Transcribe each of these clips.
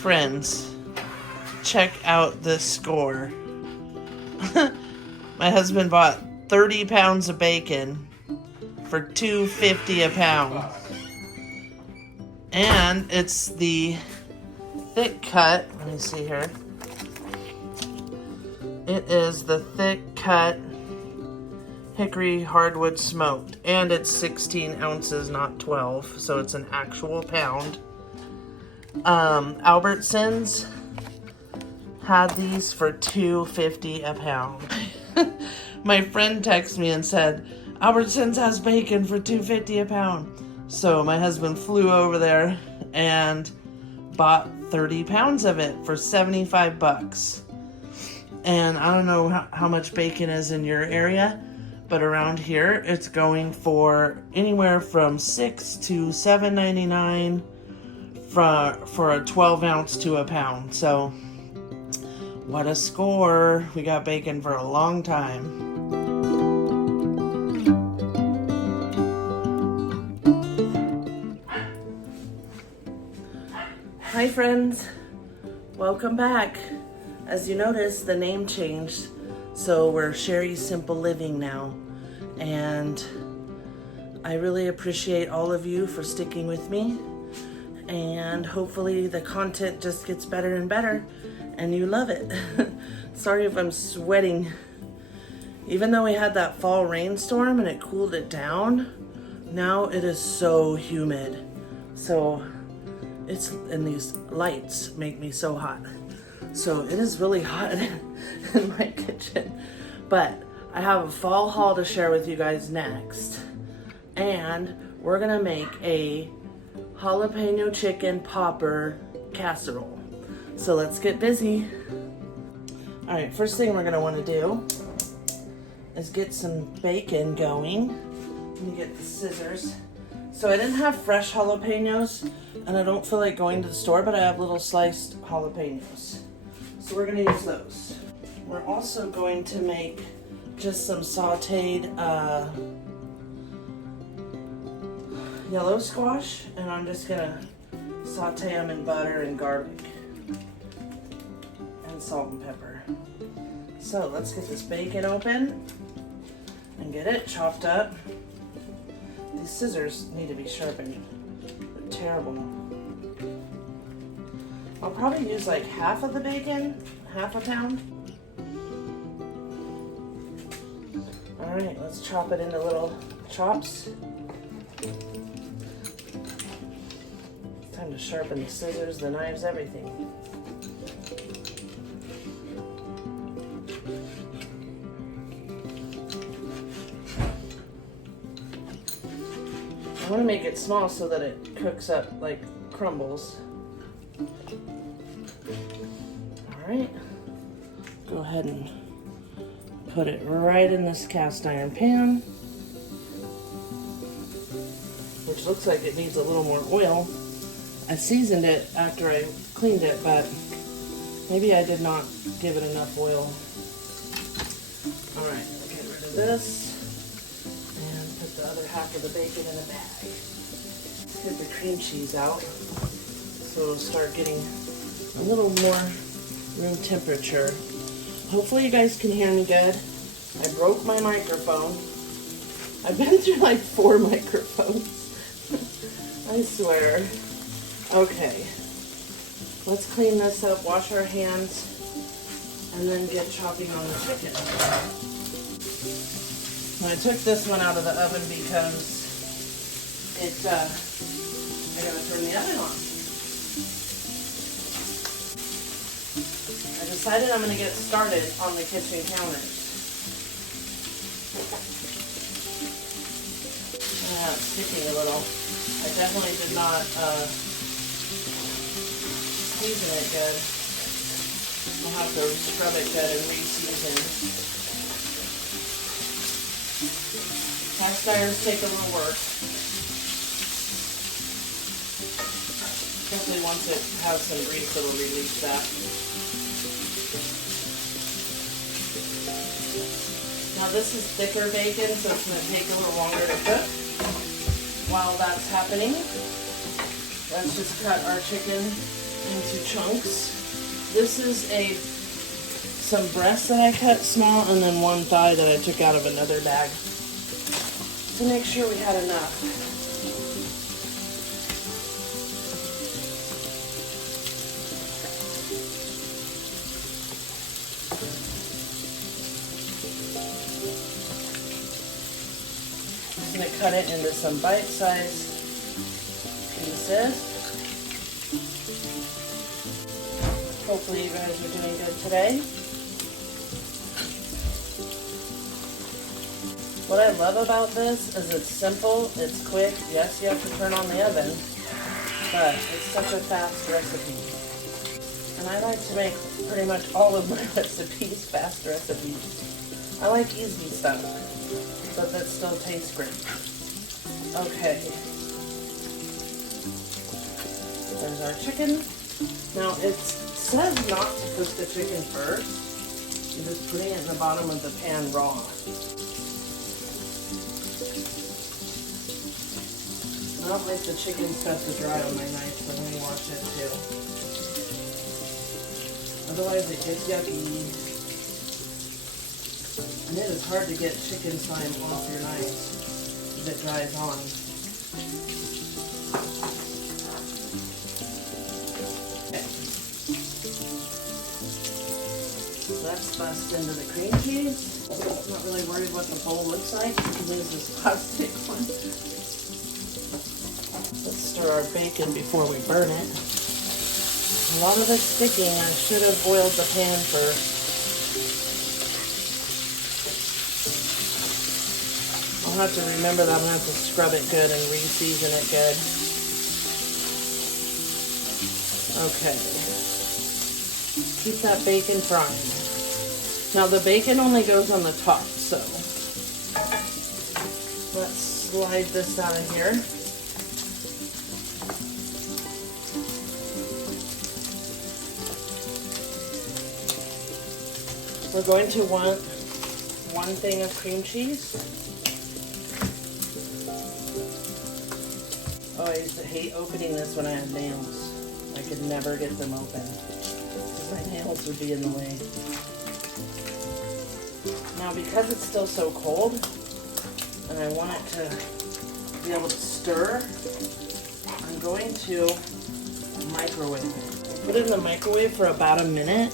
Friends, check out this score. My husband bought 30 pounds of bacon for $2.50 a pound. And it's the thick cut. Let me see here. It is the thick cut hickory hardwood smoked. And it's 16 ounces, not 12. So it's an actual pound. Albertsons had these for $2.50 a pound. My friend texted me and said, Albertsons has bacon for $2.50 a pound. So my husband flew over there and bought 30 pounds of it for 75 bucks. And I don't know how much bacon is in your area, but around here it's going for anywhere from $6 to $7.99 for a 12 ounce to a pound. So what a score. We got bacon for a long time. Hi friends, welcome back. As you notice, the name changed, so we're Sherry's Simple Living now, and I really appreciate all of you for sticking with me, and hopefully the content just gets better and better and you love it. Sorry if I'm sweating. Even though we had that fall rainstorm and it cooled it down, now it is so humid. So and these lights make me so hot. So it is really hot in my kitchen. But I have a fall haul to share with you guys next. And we're gonna make a Jalapeño Chicken Popper Casserole. So let's get busy. All right, first thing we're gonna wanna do is get some bacon going. Let me get the scissors. So I didn't have fresh jalapenos, and I don't feel like going to the store, but I have little sliced jalapenos. So we're gonna use those. We're also going to make just some sauteed yellow squash, and I'm just gonna saute them in butter and garlic and salt and pepper. So let's get this bacon open and get it chopped up. These scissors need to be sharpened. They're terrible. I'll probably use like half of the bacon, half a pound. All right, let's chop it into little chops. Time to sharpen the scissors, the knives, everything. I want to make it small so that it cooks up like crumbles. All right, go ahead and put it right in this cast iron pan, which looks like it needs a little more oil. I seasoned it after I cleaned it, but maybe I did not give it enough oil. All right, get rid of this. The other half of the bacon in a bag. Get the cream cheese out so it'll start getting a little more room temperature. Hopefully you guys can hear me good. I broke my microphone. I've been through like 4 microphones. I swear. Okay, let's clean this up, wash our hands, and then get chopping on the chicken. I took this one out of the oven because I gotta turn the oven on. I decided I'm gonna get started on the kitchen counters. It's sticking a little. I definitely did not season it good. I'll have to scrub it good and re-season. Cast irons take a little work. Especially once it has some grease, it'll release that. Now this is thicker bacon, so it's going to take a little longer to cook. While that's happening, Let's just cut our chicken into chunks. This is some breasts that I cut small and then one thigh that I took out of another bag to make sure we had enough. I'm going to cut it into some bite-sized pieces. Hopefully you guys are doing good today. What I love about this is it's simple, it's quick. Yes, you have to turn on the oven, but it's such a fast recipe. And I like to make pretty much all of my recipes fast recipes. I like easy stuff, but that still tastes great. Okay. There's our chicken. Now it says not to cook the chicken first. You're just putting it in the bottom of the pan raw. I don't like the chicken stuff to dry on my knife, so let me wash it too. Otherwise it gets yucky. And it is hard to get chicken slime off your knife if it dries on. Okay. Let's bust into the cream cheese. I'm not really worried what the bowl looks like. You can use this plastic one. Let's stir our bacon before we burn it. A lot of it's sticking. I should have oiled the pan first. I'll have to remember that I'm going to have to scrub it good and re-season it good. Okay. Keep that bacon frying. Now the bacon only goes on the top, so let's slide this out of here. We're going to want 1 thing of cream cheese. Oh, I used to hate opening this when I had nails. I could never get them open because my nails would be in the way. Now, because it's still so cold and I want it to be able to stir, I'm going to microwave it. Put it in the microwave for about a minute.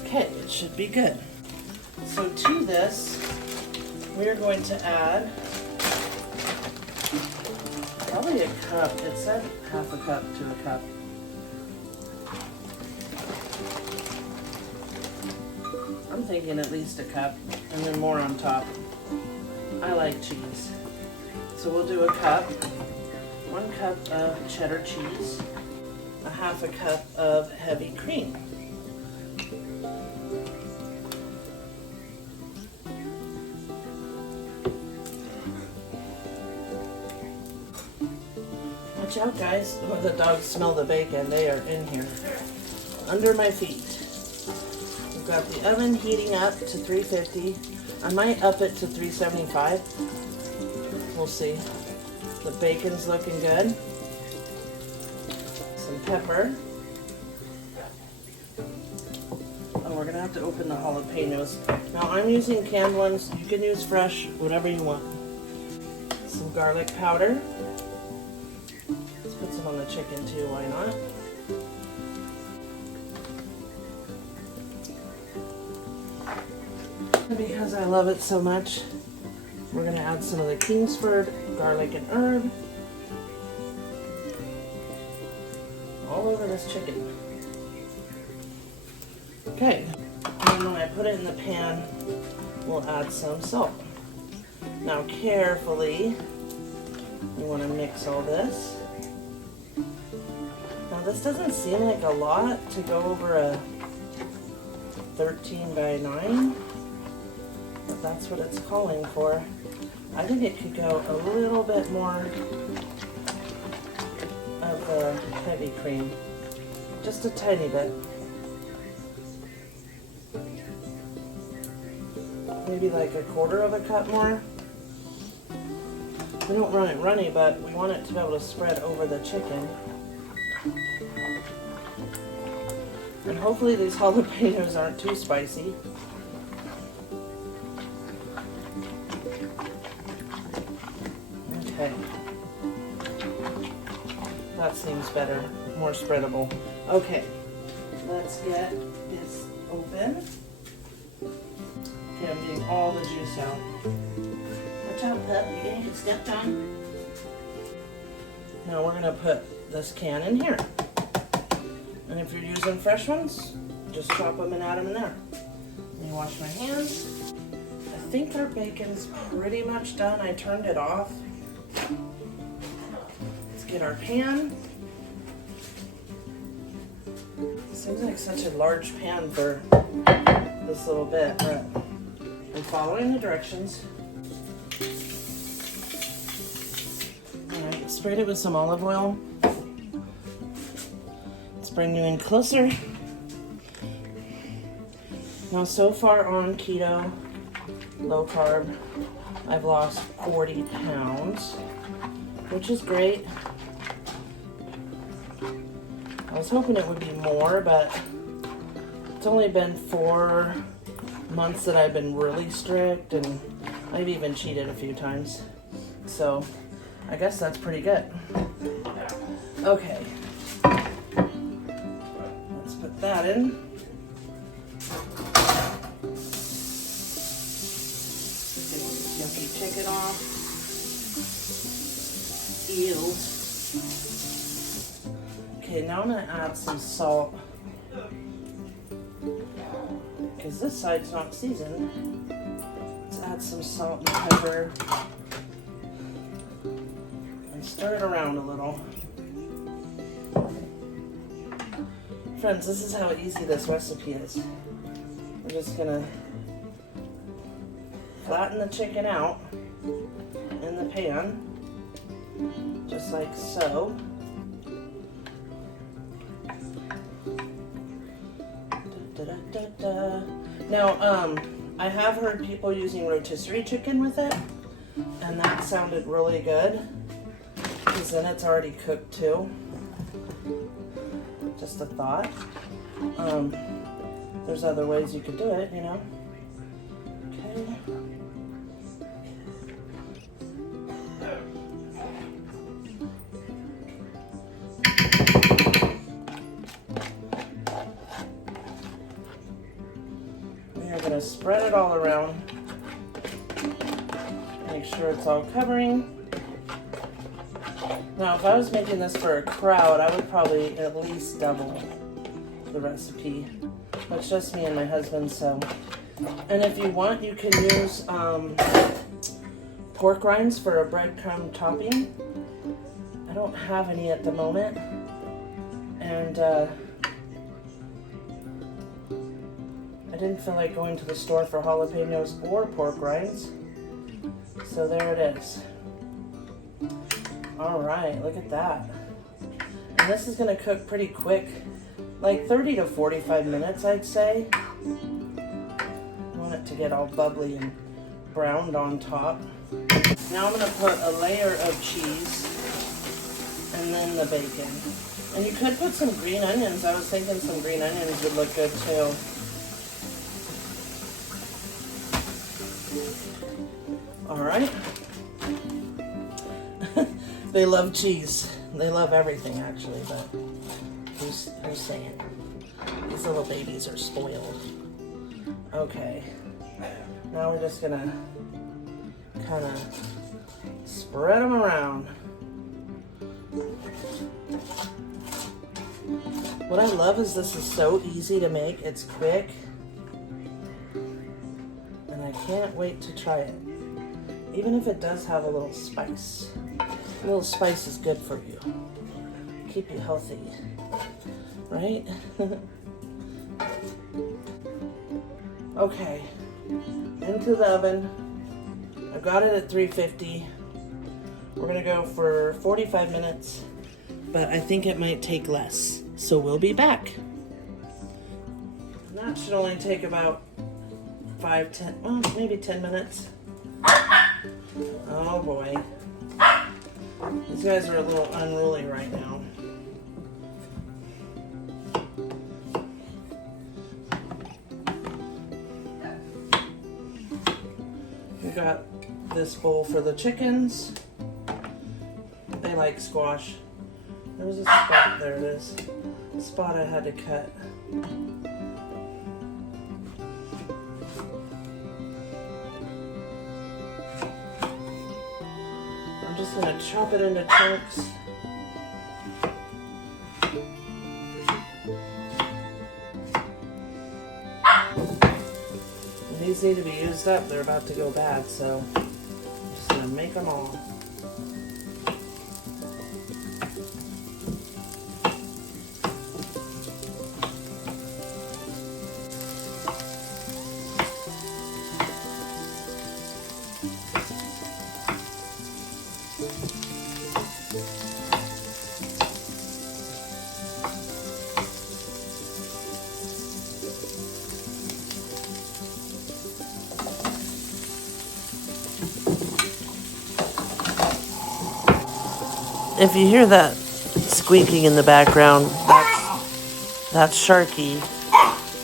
Okay, it should be good. So to this, we're going to add probably a cup. It said half a cup to a cup. I'm thinking at least a cup, and then more on top. I like cheese. So we'll do a cup, 1 cup of cheddar cheese, a half a cup of heavy cream. Watch out, guys. Oh, the dogs smell the bacon. They are in here. Under my feet. We've got the oven heating up to 350. I might up it to 375. We'll see. The bacon's looking good. Some pepper. And we're going to have to open the jalapenos. Now I'm using canned ones. You can use fresh, whatever you want. Some garlic powder. Put some on the chicken too, why not? And because I love it so much, we're going to add some of the Kingsford garlic and herb all over this chicken. Okay, and when I put it in the pan, we'll add some salt. Now carefully, you want to mix all this. Now this doesn't seem like a lot to go over a 13 by 9, but that's what it's calling for. I think it could go a little bit more of the heavy cream, just a tiny bit. maybe like a quarter of a cup more. We don't want it runny, but we want it to be able to spread over the chicken. And hopefully these jalapenos aren't too spicy. Okay. That seems better, more spreadable. Okay, let's get this open. Okay, I'm getting all the juice out. Watch out, pup, you're gonna get stepped on. Now we're gonna put this can in here. And if you're using fresh ones, just chop them and add them in there. Let me wash my hands. I think our bacon's pretty much done. I turned it off. Let's get our pan. Seems like such a large pan for this little bit, but I'm following the directions. Alright, sprayed it with some olive oil. Let's bring you in closer. Now, so far on keto, low carb, I've lost 40 pounds, which is great. I was hoping it would be more, but it's only been 4 months that I've been really strict, and I've even cheated a few times. So I guess that's pretty good. Okay. Let's put that in. Get this yucky chicken off. Ew. Okay, now I'm gonna add some salt, because this side's not seasoned. Let's add some salt and pepper and stir it around a little. Friends, this is how easy this recipe is. We're just gonna flatten the chicken out in the pan, just like so. Now, I have heard people using rotisserie chicken with it, and that sounded really good, because then it's already cooked too. Just a thought. There's other ways you could do it, you know. Okay. Spread it all around. Make sure it's all covering. Now, if I was making this for a crowd, I would probably at least double the recipe. But it's just me and my husband, so. And if you want, you can use pork rinds for a breadcrumb topping. I don't have any at the moment. And I didn't feel like going to the store for jalapenos or pork rinds. So there it is. All right, look at that. And this is gonna cook pretty quick, like 30 to 45 minutes, I'd say. I want it to get all bubbly and browned on top. Now I'm gonna put a layer of cheese and then the bacon. And you could put some green onions. I was thinking some green onions would look good too. All right. They love cheese. They love everything, actually, but who's saying? These little babies are spoiled. Okay. Now we're just gonna kind of spread them around. What I love is this is so easy to make. It's quick. And I can't wait to try it. Even if it does have a little spice. A little spice is good for you. Keep you healthy. Right? Okay. Into the oven. I've got it at 350. We're gonna go for 45 minutes, but I think it might take less. So we'll be back. And that should only take about 5, 10, well, maybe 10 minutes. Oh boy. These guys are a little unruly right now. We got this bowl for the chickens. They like squash. There was a spot, there it is. A spot I had to cut. I'm just gonna chop it into chunks. And these need to be used up. They're about to go bad, so I'm just gonna make them all. If you hear that squeaking in the background, that's Sharky.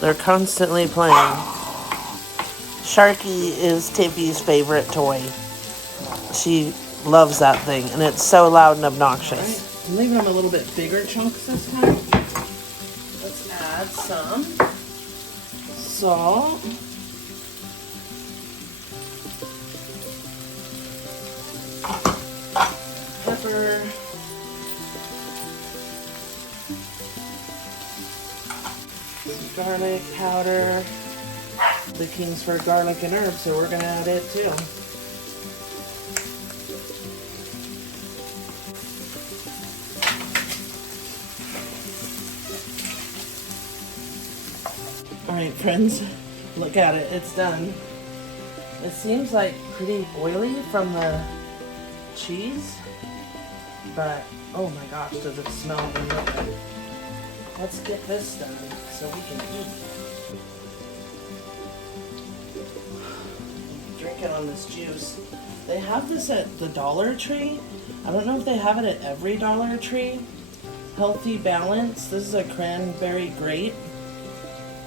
They're constantly playing. Sharky is Tiffy's favorite toy. She loves that thing, and it's so loud and obnoxious. Right. I'm leaving them a little bit bigger chunks this time. Let's add some salt. Pepper. Garlic powder. The king's for garlic and herbs, so we're gonna add it too. Alright friends, look at it, it's done. It seems like pretty oily from the cheese, but oh my gosh, does it smell really good. Let's get this done so we can eat. Drinking on this juice. They have this at the Dollar Tree. I don't know if they have it at every Dollar Tree. Healthy Balance. This is a cranberry grape.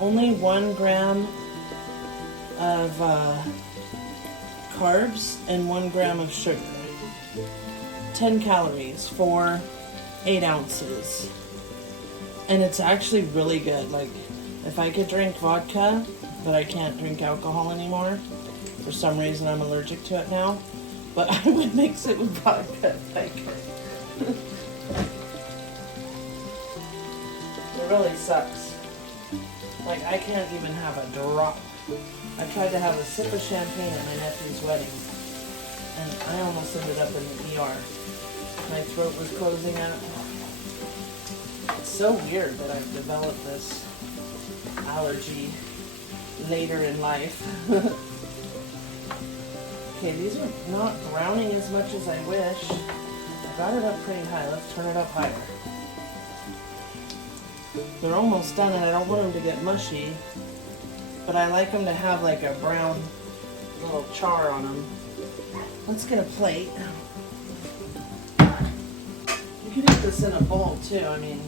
Only 1 gram of carbs and 1 gram of sugar. 10 calories for 8 ounces. And it's actually really good. Like, if I could drink vodka, but I can't drink alcohol anymore. For some reason, I'm allergic to it now. But I would mix it with vodka if I could. It really sucks. Like, I can't even have a drop. I tried to have a sip of champagne at my nephew's wedding, and I almost ended up in the ER. My throat was closing up. It's so weird that I've developed this allergy later in life. Okay, these are not browning as much as I wish. I got it up pretty high. Let's turn it up higher. They're almost done, and I don't want them to get mushy, but I like them to have like a brown little char on them. Let's get a plate. You could eat this in a bowl too. I mean,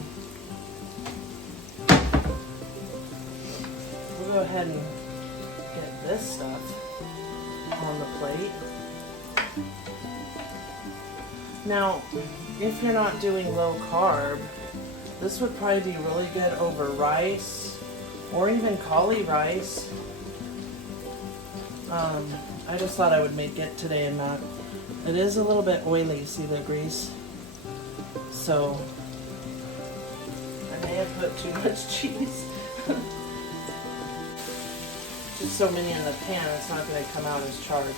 we'll go ahead and get this stuff on the plate. Now, if you're not doing low carb, this would probably be really good over rice or even cauli rice. I just thought I would make it today and not. It is a little bit oily, see the grease? So I may have put too much cheese. Just so many in the pan, it's not going to come out as charred.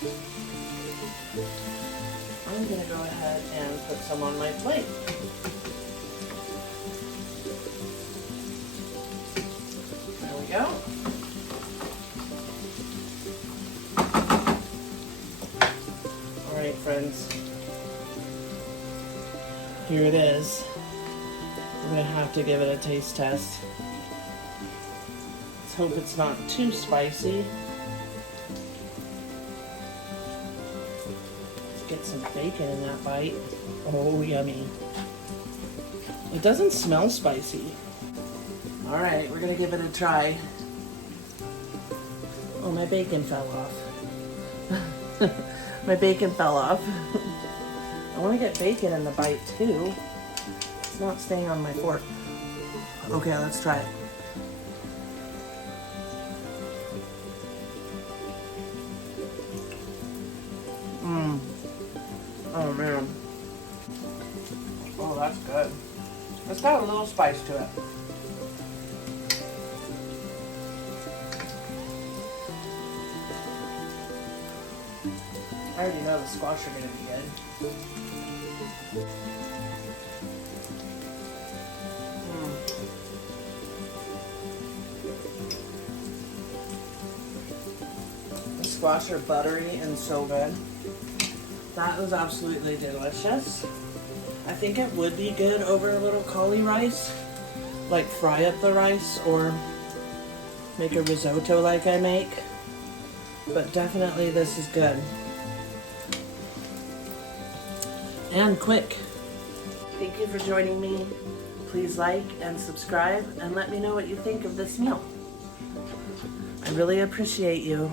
I'm going to go ahead and put some on my plate. There we go. Alright friends, here it is. We're going to have to give it a taste test. Let's hope it's not too spicy. get some bacon in that bite. Oh, yummy. It doesn't smell spicy. All right, we're gonna give it a try. Oh, my bacon fell off. My bacon fell off. I want to get bacon in the bite too. It's not staying on my fork. Okay, let's try it. Oh man. Oh, that's good. It's got a little spice to it. I already know the squash are going to be good. The squash are buttery and so good. That was absolutely delicious. I think it would be good over a little cauli rice. Like fry up the rice or make a risotto like I make. But definitely this is good. And quick. Thank you for joining me. Please like and subscribe and let me know what you think of this meal. I really appreciate you.